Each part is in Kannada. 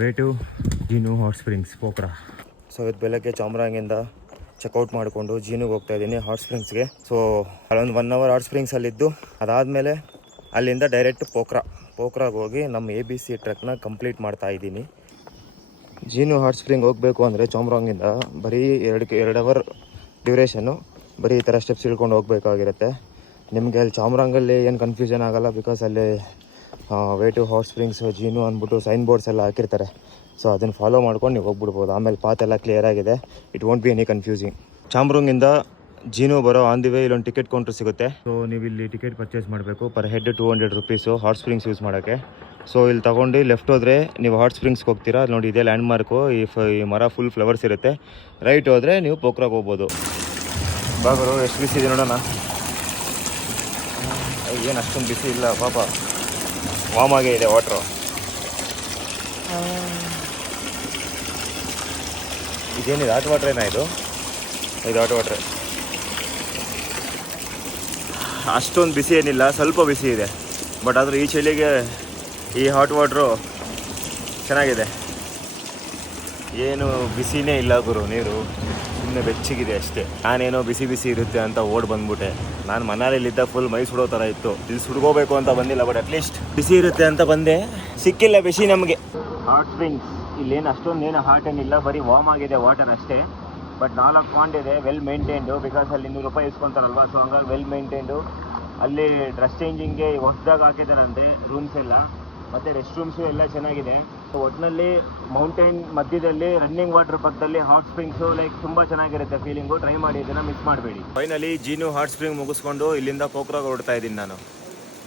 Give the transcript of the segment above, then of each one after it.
Way to Jhinu hot springs Pokhara. So ಇವತ್ತು ಬೆಳಗ್ಗೆ ಚಾಮರಾಂಗಿಂದ ಚೆಕ್ಔಟ್ ಮಾಡಿಕೊಂಡು ಜೀನುಗೆ ಹೋಗ್ತಾ ಇದ್ದೀನಿ ಹಾಟ್ ಸ್ಪ್ರಿಂಗ್ಸ್ಗೆ. ಸೊ ಅಲ್ಲೊಂದು 1 hour ಹಾಟ್ ಸ್ಪ್ರಿಂಗ್ಸಲ್ಲಿದ್ದು ಅದಾದಮೇಲೆ ಅಲ್ಲಿಂದ ಡೈರೆಕ್ಟ್ ಪೋಖ್ರಾಗೆ ಹೋಗಿ ನಮ್ಮ ABC ಟ್ರೆಕ್ನ ಕಂಪ್ಲೀಟ್ ಮಾಡ್ತಾ ಇದ್ದೀನಿ. ಜೀನು ಹಾಟ್ ಸ್ಪ್ರಿಂಗ್ ಹೋಗಬೇಕು ಅಂದರೆ ಚಾಮರಾಂಗಿಂದ ಬರೀ 2 hour ಡ್ಯೂರೇಷನ್ನು. ಬರೀ ಈ ಥರ ಸ್ಟೆಪ್ಸ್ ಇಳ್ಕೊಂಡು ಹೋಗಬೇಕಾಗಿರುತ್ತೆ. ನಿಮಗೆ ಅಲ್ಲಿ ಚಾಮರಾಂಗಲ್ಲಿ ಏನು ಕನ್ಫ್ಯೂಷನ್ ಆಗೋಲ್ಲ, ಬಿಕಾಸ್ ಅಲ್ಲಿ ವೇ ಟು ಹಾಟ್ ಸ್ಪ್ರಿಂಗ್ಸ್ ಜೀನು ಅಂದ್ಬಿಟ್ಟು ಸೈನ್ ಬೋರ್ಡ್ಸ್ ಎಲ್ಲ ಹಾಕಿರ್ತಾರೆ. ಸೊ ಅದನ್ನು ಫಾಲೋ ಮಾಡ್ಕೊಂಡು ನೀವು ಹೋಗ್ಬಿಡ್ಬೋದು. ಆಮೇಲೆ ಪಾತ್ ಎಲ್ಲ ಕ್ಲಿಯರ್ ಆಗಿದೆ, it won't be any confusing. ಚಾಮರಾಂಗಿಂದ ಜೀನು ಬರೋ ಆನ್ ದಿ ವೇ ಇಲ್ಲೊಂದು ಟಿಕೆಟ್ ಕೌಂಟ್ರ್ ಸಿಗುತ್ತೆ. ಸೊ ನೀವು ಇಲ್ಲಿ ಟಿಕೆಟ್ ಪರ್ಚೇಸ್ ಮಾಡಬೇಕು. Per head 200 rupees hot springs use ಮಾಡೋಕ್ಕೆ. ಸೊ ಇಲ್ಲಿ ತೊಗೊಂಡು ಲೆಫ್ಟ್ ಹೋದರೆ ನೀವು ಹಾಟ್ ಸ್ಪ್ರಿಂಗ್ಸ್ಗೆ ಹೋಗ್ತೀರಾ. ನೋಡಿ ಇದೇ ಲ್ಯಾಂಡ್ ಮಾರ್ಕು. ಈ ಮರ ಫುಲ್ ಫ್ಲವರ್ಸ್ ಇರುತ್ತೆ. ರೈಟ್ ಹೋದರೆ ನೀವು ಪೋಖ್ರಾಗೆ ಹೋಗ್ಬೋದು. ಬಾಗರು ಎಷ್ಟು ಬಿಸಿ ಇದೆ ನೋಡೋಣ. ಏನು ಅಷ್ಟೊಂದು ಬಿಸಿ ಇಲ್ಲ ಪಾಪ, ವಾಮ್ ಆಗೇ ಇದೆ ವಾಟ್ರು. ಇದೇನಿದೆ ಹಾಟ್ ವಾಟ್ರೇನಾ? ಇದು ಹಾಟ್ ವಾಟ್ರೆ. ಅಷ್ಟೊಂದು ಬಿಸಿ ಏನಿಲ್ಲ, ಸ್ವಲ್ಪ ಬಿಸಿ ಇದೆ. ಬಟ್ ಆದರೂ ಈ ಚಳಿಗೆ ಈ ಹಾಟ್ ವಾಟ್ರು ಚೆನ್ನಾಗಿದೆ. ಏನು ಬಿಸಿನೇ ಇಲ್ಲ ಗುರು, ನೀರು ಸುಮ್ಮನೆ ಬೆಚ್ಚಗಿದೆ ಅಷ್ಟೇ. ನಾನೇನೋ ಬಿಸಿ ಇರುತ್ತೆ ಅಂತ ಓಡ್ ಬಂದ್ಬಿಟ್ಟೆ. ನಾನು ಮನಾಲಿಲಿದ್ದ ಫುಲ್ ಮೈ ಸುಡೋ ಥರ ಇತ್ತು. ಇಲ್ಲಿ ಸುಡ್ಕೋಬೇಕು ಅಂತ ಬಂದಿಲ್ಲ, ಬಟ್ ಅಟ್ಲೀಸ್ಟ್ ಬಿಸಿ ಇರುತ್ತೆ ಅಂತ ಬಂದೆ. ಸಿಕ್ಕಿಲ್ಲ ಬಿಸಿ ನಮಗೆ. ಹಾಟ್ ಸ್ಪ್ರಿಂಗ್ಸ್ ಇಲ್ಲೇನು ಅಷ್ಟೊಂದೇನು ಹಾಟ್ ಏನಿಲ್ಲ, ಬರೀ ವಾರ್ಮ್ ಆಗಿದೆ ವಾಟರ್ ಅಷ್ಟೇ. ಬಟ್ 4 ಪಾಯಿಂಟ್ ಇದೆ, ವೆಲ್ ಮೇಂಟೈನ್ಡು. ಬಿಕಾಸ್ ಅಲ್ಲಿ 200 ರೂಪಾಯಿ ಇಸ್ಕೊತಾರಲ್ವ, ಸೊ ಹಂಗಾಗಿ ವೆಲ್ ಮೇಂಟೈನ್ಡು. ಅಲ್ಲಿ ಡ್ರೆಸ್ ಚೇಂಜಿಂಗ್ಗೆ ಹೊಸದಾಗಿ ಹಾಕಿದ್ದಾರಂತೆ ರೂಮ್ಸ್ ಎಲ್ಲ, ಮತ್ತು ರೆಸ್ಟ್ ರೂಮ್ಸು ಎಲ್ಲ ಚೆನ್ನಾಗಿದೆ. ಒಟ್ಟಿನಲ್ಲಿ ಮೌಂಟೇನ್ ಮಧ್ಯದಲ್ಲಿ ರನ್ನಿಂಗ್ ವಾಟರ್ ಪಕ್ಕದಲ್ಲಿ ಹಾಟ್ ಸ್ಪ್ರಿಂಗ್ಸು ಲೈಕ್ ತುಂಬ ಚೆನ್ನಾಗಿರುತ್ತೆ ಫೀಲಿಂಗು. ಟ್ರೈ ಮಾಡಿ, ಇದನ್ನು ಮಿಸ್ ಮಾಡಬೇಡಿ. ಫೈನಲಿ ಜೀನು ಹಾಟ್ ಸ್ಪ್ರಿಂಗ್ ಮುಗಿಸ್ಕೊಂಡು ಇಲ್ಲಿಂದ ಪೋಖ್ರಾಗೆ ಹೊರಡ್ತಾ ಇದ್ದೀನಿ ನಾನು.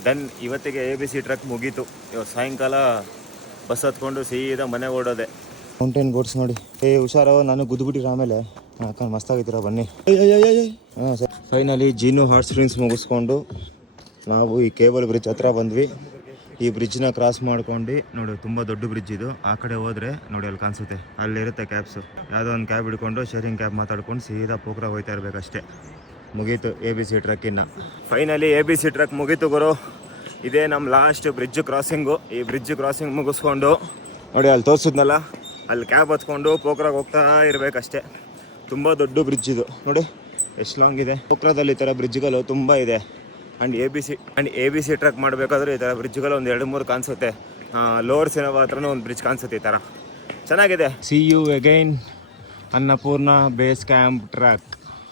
ದೆನ್ ಇವತ್ತಿಗೆ ABC ಟ್ರೆಕ್ ಮುಗೀತು. ಇವತ್ತು ಸಾಯಂಕಾಲ ಬಸ್ ಹತ್ಕೊಂಡು ಸೀದಾ ಮನೆಗೆ ಓಡೋದೆ. ಮೌಂಟೇನ್ ಬೋಟ್ಸ್ ನೋಡಿ. ಹುಷಾರೋ, ನಾನು ಗುದ್ದುಬಿಟ್ಟಿರ ಆಮೇಲೆ. ಹಾಕೊಂಡು ಮಸ್ತಾಗಿದ್ದೀರ, ಬನ್ನಿ. ಹಾಂ ಸರ್, ಫೈನಲಿ ಜೀನು ಹಾಟ್ ಸ್ಪ್ರಿಂಗ್ಸ್ ಮುಗಿಸ್ಕೊಂಡು ನಾವು ಈ ಕೇಬಲ್ ಬ್ರಿಡ್ಜ್ ಹತ್ರ ಬಂದ್ವಿ. ಈ ಬ್ರಿಡ್ಜ್ನ ಕ್ರಾಸ್ ಮಾಡ್ಕೊಂಡು ನೋಡಿ, ತುಂಬ ದೊಡ್ಡ ಬ್ರಿಡ್ಜ್ ಇದು. ಆ ಕಡೆ ಹೋದರೆ ನೋಡಿ ಅಲ್ಲಿ ಕಾಣಿಸುತ್ತೆ, ಅಲ್ಲಿರುತ್ತೆ ಕ್ಯಾಬ್ಸು. ಯಾವುದೋ ಒಂದು ಕ್ಯಾಬ್ ಹಿಡ್ಕೊಂಡು ಶೇರಿಂಗ್ ಕ್ಯಾಬ್ ಮಾತಾಡ್ಕೊಂಡು ಸೀದಾ ಪೋಖ್ರಾ ಹೋಗ್ತಾ ಇರಬೇಕಷ್ಟೇ. ಮುಗೀತು ABC ಟ್ರಕ್ಕಿನ್ನ. ಫೈನಲಿ ABC ಟ್ರಕ್ ಮುಗೀತು ಗುರು. ಇದೇ ನಮ್ಮ ಲಾಸ್ಟ್ ಬ್ರಿಡ್ಜ್ ಕ್ರಾಸಿಂಗು. ಈ ಬ್ರಿಡ್ಜ್ ಕ್ರಾಸಿಂಗ್ ಮುಗಿಸ್ಕೊಂಡು ನೋಡಿ ಅಲ್ಲಿ ತೋರಿಸಿದ್ನಲ್ಲ, ಅಲ್ಲಿ ಕ್ಯಾಬ್ ಹತ್ಕೊಂಡು ಪೋಖ್ರಾಗೆ ಹೋಗ್ತಾ ಇರಬೇಕಷ್ಟೇ. ತುಂಬ ದೊಡ್ಡ ಬ್ರಿಡ್ಜ್ ಇದು ನೋಡಿ, ಎಷ್ಟು ಲಾಂಗ್ ಇದೆ. ಪೋಖ್ರಾದಲ್ಲಿ ಈ ಥರ ಬ್ರಿಡ್ಜ್ಗಳು ತುಂಬ ಇದೆ. ಆ್ಯಂಡ್ ABC ಟ್ರಕ್ ಮಾಡಬೇಕಾದ್ರೆ ಈ ಥರ ಬ್ರಿಡ್ಜ್ಗಳು ಒಂದು 2-3 ಕಾಣಿಸುತ್ತೆ. ಲೋವರ್ ಸಿನವಾ ಹತ್ರನೂ ಒಂದು ಬ್ರಿಡ್ಜ್ ಕಾಣಿಸುತ್ತೆ ಈ ಥರ. ಚೆನ್ನಾಗಿದೆ. See you again Annapurna base camp track.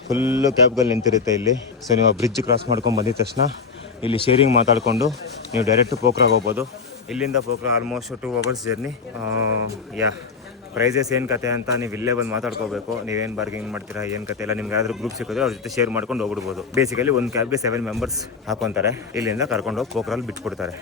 Full ಕ್ಯಾಬ್ಗಳು ನಿಂತಿರುತ್ತೆ ಇಲ್ಲಿ. ಸೊ ನೀವು ಆ ಬ್ರಿಡ್ಜ್ ಕ್ರಾಸ್ ಮಾಡ್ಕೊಂಡು ಬಂದಿದ ತಕ್ಷಣ ಇಲ್ಲಿ ಶೇರಿಂಗ್ ಮಾತಾಡಿಕೊಂಡು ನೀವು ಡೈರೆಕ್ಟ್ ಪೋಖ್ರಾಗೆ ಹೋಗ್ಬೋದು. ಇಲ್ಲಿಂದ Pokhara almost 2 hours journey. Prices ಏನು ಕತೆ ಅಂತ ನೀವು ಇಲ್ಲೇ ಬಂದು ಮಾತಾಡ್ಕೋಬೇಕು. ನೀವೇನು ಬಾರ್ಗಿಂಗ್ ಮಾಡ್ತೀರಾ, ಏನು ಕತೆ ಎಲ್ಲ ನಿಮ್ಗೆ ಯಾವ್ದಾದ್ರು ಗ್ರೂಪ್ ಸಿಕ್ಕಿದ್ರೆ ಅವ್ರ ಜೊತೆ ಶೇರ್ ಮಾಡ್ಕೊಂಡು ಹೋಗ್ಬಿಡ್ಬೋದು. ಬೇಸಿಕಲಿ ಒಂದು ಕ್ಯಾಬ್ಗೆ 7 members ಹಾಕೊತಾರೆ. ಇಲ್ಲಿಂದ ಕರ್ಕೊಂಡು ಹೋಗಿ ಪೋಖ್ರಲ್ಲಿ ಬಿಟ್ಬಿಡ್ತಾರೆ.